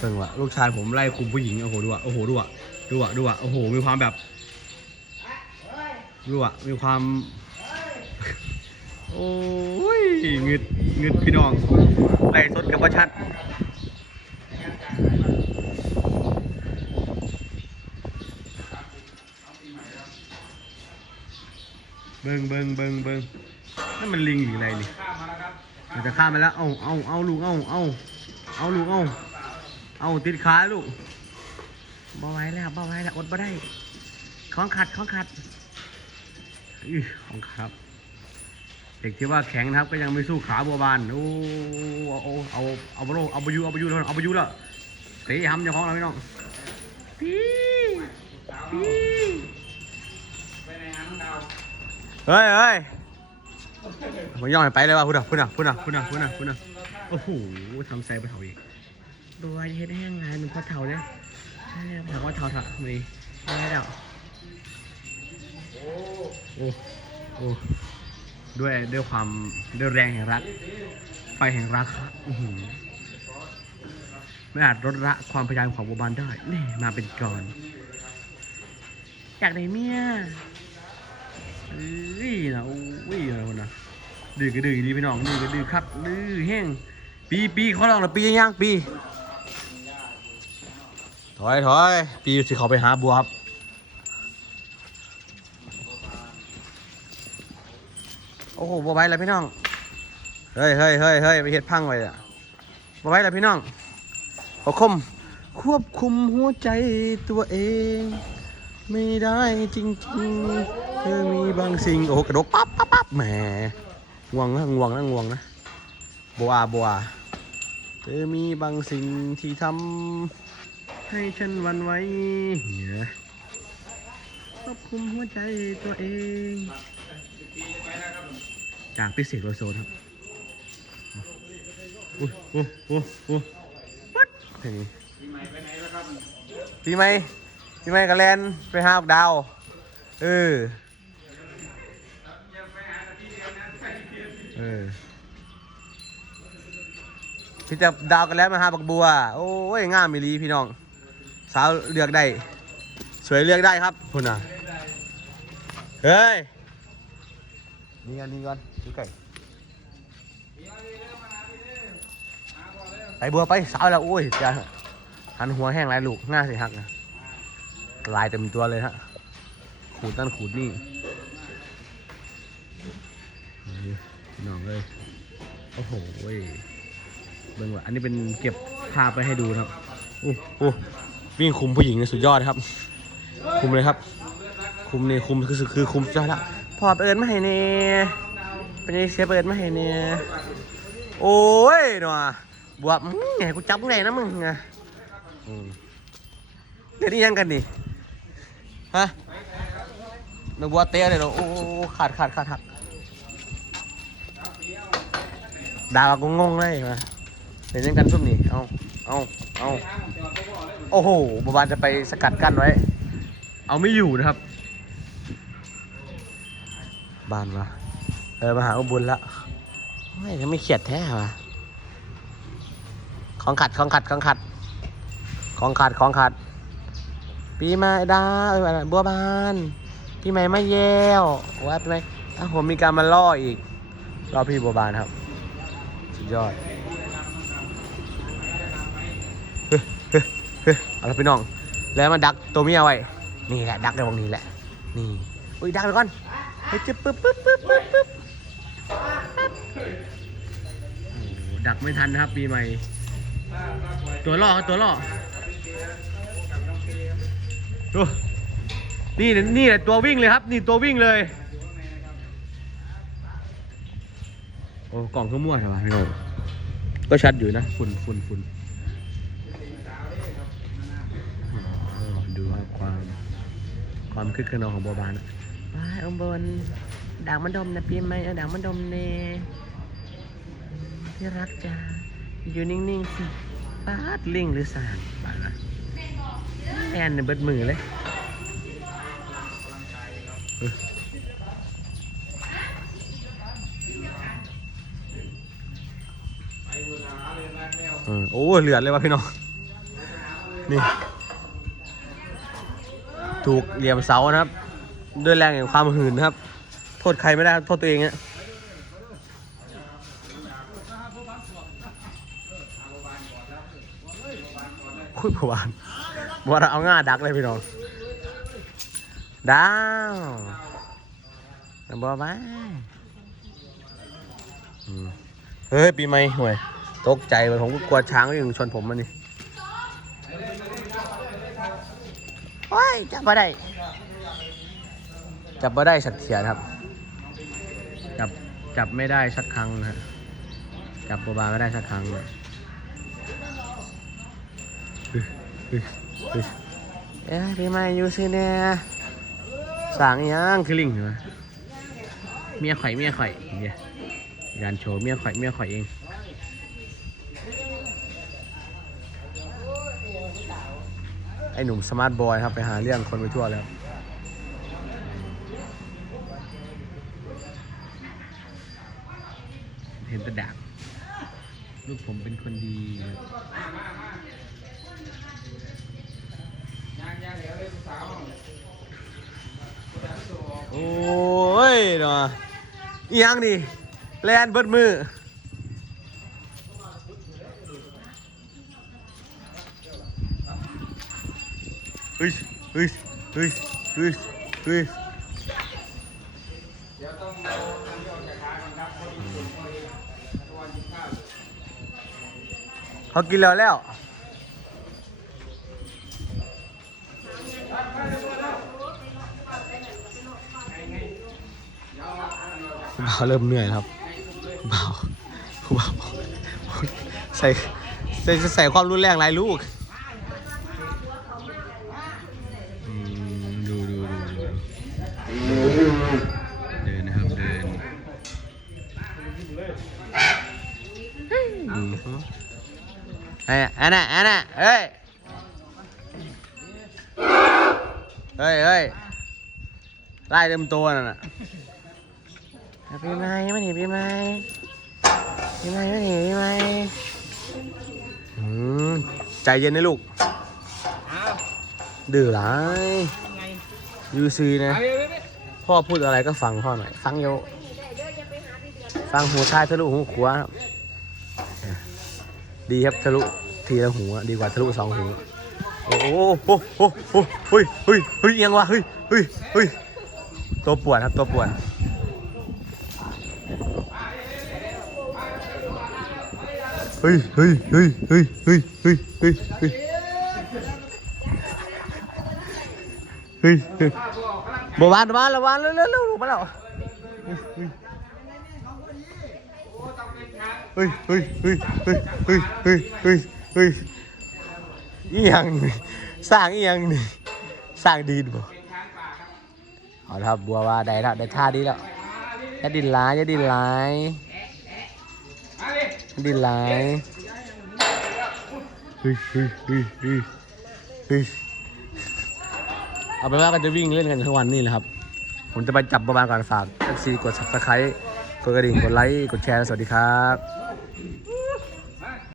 เพิ่งว่ะลูกชายผมไล่คุมผู้หญิงโอ้โหดูอะโอ้โหดูอะดูอะดูอะโอ้โหมีความแบบดูอะมีความ โอ้ยเงึดเงึดพี่น้องไล่สดกับประชัดเบิงเบิงเบิงเบิงนั่นมันลิงหรืออะไรนี่มันจะข้ามไปแล้ว เอาเอาเอาลูกเอาเอาเอาลูกเอา เอาติดขาลูกบ่ไหวแล้วบ่ไหวแล้วอดบ่ได้ ของขัดของขัดอื้อของขัดเด็กที่ว่าแข็งนะครับ ก็ยังไม่สู้ขาบัวบานโอ้เอาเอาเอาเอาบอลเอาบอยูเอาบอยูแล้วเอาบอยูแล้วเตะห้ำเจ้าของเราพี่น้องพี่พี่เฮ้ยเฮ้ยผมย่องไปเลยว่ะพูดอะพูดอะพูดอะพูดอะพูดอะพูดอะโอ้โหทำใส่ปเถาอีก ดูว่าเฮ็ดแห้งไงมันพอเถาเนี่ยถามว่าเถาเถามีไม่ได้ดอกโอ้โอ้ด้วยด้วยความด้วยแรงแห่งรัก ไฟแห่งรักไม่อาจลดละความพยายามของบัวบานได้แน่มาเป็นก่อนอยากได้เมียเอ้ยนะโอ้ยอะไรวะนะดื้อก็ดื้อดีพี่น้องดื้อก็ดื้อครับดื้อแห้งปีปีเขาลองละปียังยังปี ถอยถอยปีสิเขาไปหาบัวครับโอ้โหบัวไว้แล้วพี่น้องเฮ้ยเฮ้ยเฮ้ยเฮ้ยไปเฮ็ดพังไว้อะบัวไว้แล้วพี่น้องขอคมควบคุมหัวใจตัวเอง ไม่ได้จริงๆเธอมีบางสิ่งโอ้โหกระโดดปั๊บปั๊บปั๊บแหมง่วงนะง่วงนะง่วงนะบัวบัวเธอมีบางสิ่งที่ทำ ให้ฉันวันไหวเนี่ยควบคุมหัวใจตัวเอง จากพิเศษโลโซครับโอ้โอ้โอ้โอ้วัดเพลงนี้ปีใหม่ไปไหนแล้วครับปีใหม่พี่ไม่กระแลนไปหาดาว เออ เออพี่จะดาวกันแล้วมาหาบักบัว โอ้ยงามมิลีพี่น้อง สาวเลือกได้ สวยเลือกได้ครับคุณน่ะเฮ้ยนี่กันนี่กันดูไก่ไปบัวไปสาวแล้วโอ้ยจะหันหัวแห้งไรลูกง่าสิหักนะลายเต็มตัวเลยฮะขูดนั่นขูดนี่นี่พี่น้องเลยโอ้โหเว้ยเบิ่งว่าอันนี้เป็นเก็บภาพไปให้ดูนะครับโอ้โห วิ่งคุมผู้หญิงในสุดยอดครับ คุมเลยครับ คุมเนี่คุมคือคือคุมสุดยอดละพอเปิดมาให้เนี่ยเป็นเสียเปิดมาให้เนี่ยโอ้ยหนอบัวมึงไงกูจับไงนะมึงไงเดี๋ยวนี้ยังกันดิฮะนึกว่าเตะเลยเหรอโอ้ขาดขาดขาดขาดดาวก็งงเลยมาเดี๋ยวยังกันซุ่มนี่เอาเอาเอา โอ้โหบวบานจะไปสกัดกั้นไว้ เอาไม่อยู่นะครับบานวะเออมาหาอุบุญละไม่ยังไม่เขียดแท้วะของขัดของขัดของขัด ของขัดของขัด ปีใหม่ดาวเอ้ยอะไรบัวบานปีใหม่ไม่แย้วว่าปีใหม่อะผมมีการมาล่ออีกรอพี่บัวบานครับ สุดยอดเฮ้ย เฮ้ยเอาละพี่น้อง แล้วมาดักตัวเมียไว้ นี่แหละดักในวงนี้แหละ นี่ อุ้ยดักไปก่อนเฮ้ยจึ๊บปึ๊บปึ๊บปึ๊บปึ๊บปึ๊บโอ้โหดักไม่ทันนะครับปีใหม่ ตัวล่อครับตัวล่อดูนี่นี่แหละตัววิ่งเลยครับ นี่ตัววิ่งเลย โอ้กล่องก็มั่วใช่ปะพี่น้องก็ชัดอยู่นะฝุ่นฝุ่นฝุ่นอ๋อ ดูครับความ ความคึกขนองของบัวบานอะไปองบนด่างมันดมนะปีใหมด่างมันดมเนที่รักจ้าอยู่นิ่งๆสิปาดลิงหรือสางบ้านะแอนเนี่ยเบิดมือเลยโอ้เหลือดเลยวะพี่น้อง นี่ ถูกเหลี่ยมเสานะครับ ด้วยแรงแห่งความหืนนะครับ โทษใครไม่ได้โทษตัวเองเนี่ยคุยประวานว่าเราเอาง่าดักเลยพี่น้องดาวบอกมาเฮ้ย ปีใหม่ห่วย ตกใจเลยผมก็กลัวช้างก็ยังชนผมมันนี่โอ้ ยจับมาได้ จับมาได้สักเขียนครับ จับจับไม่ได้สักครั้งนะฮะจับโบบาไม่ได้สักครั้งเลยเฮ้ยเฮ้ยเฮ้ยเอ้ยปีใหม่อยู่ซิเนี่ยสร้างอิหยังคือลิงเหรอเมียข่อยเมียข่อยเนี่ยการโชว์เมียข่อยเมียข่อยเอง ไอ้หนุ่มสมาร์ทบอยครับ ไปหาเรื่องคนไปทั่วแล้วเห็นแตะดาบลูกผมเป็นคนดีครับโอ้ยเนาะอีหยังนี่แลนเบิดมือ ฮ้ยเฮ้ยเฮ้ยเฮ้ยเฮ้ยเดี๋ยวต้องเอาอันนี้ออจากขาก่อนครับเพราะอีกสิบคนตะวันกินข้าวเขากินแล้วแล้วคุบาเริ่มเหนื่อยครับคุณบาวคุณบาวใส่ใส่ใส่ความรุนแรงลายลูก ไอ้อันน่ะอันน่ะเฮ้ย เฮ้ยเฮ้ยไล่เต็มตัวน่ะพี่ไม้มาหนีพี่ไม้พี่ไม้มาหนีพี่ไม้ใจเย็นนะลูกดื้อหลายยูซีนะ พ่อพูดอะไรก็ฟังพ่อหน่อย ฟังโยฟังหูชายทะลุหูขวาครับ ดีครับทะลุทีละหูอะดีกว่าทะลุสองหูโอ้โหโอ้โหโอ้โหเฮ้ยเฮ้ยเฮ้ยยังวะเฮ้ยเฮ้ยเฮ้ยตัวปวดครับตัวปวดเฮ้ยเฮ้ยเฮ้ยเฮ้ยเฮ้ยเฮ้ยเฮ้ยเฮ้ยเฮ้ยเฮ้ยบวานบวานระวานเร็วเร็วเร็วมาแล้ว เฮ้ยเฮ้ยเฮ้ยเฮ้ยเฮ้ยเฮ้ยเฮ้ยเฮ้ยอีหยังนี่สร้างอีหยังนี่สร้างดีนบ่เอาละครับบัวว่าได้แล้วได้ท่าดีแล้วอย่าดินลายอย่าดินลายอย่าดินลายเฮ้ยเฮ้ยเฮ้ยเฮ้ยเฮ้ยเอาไปนว่าก็จะวิ่งเล่นกันทั้งวันนี่แหละครับ ผมจะไปจับประมาณก่อนฝากซีกด subscribe กดกระดิ่ง กดไลค์ กดแชร์ สวัสดีครับ Thank you.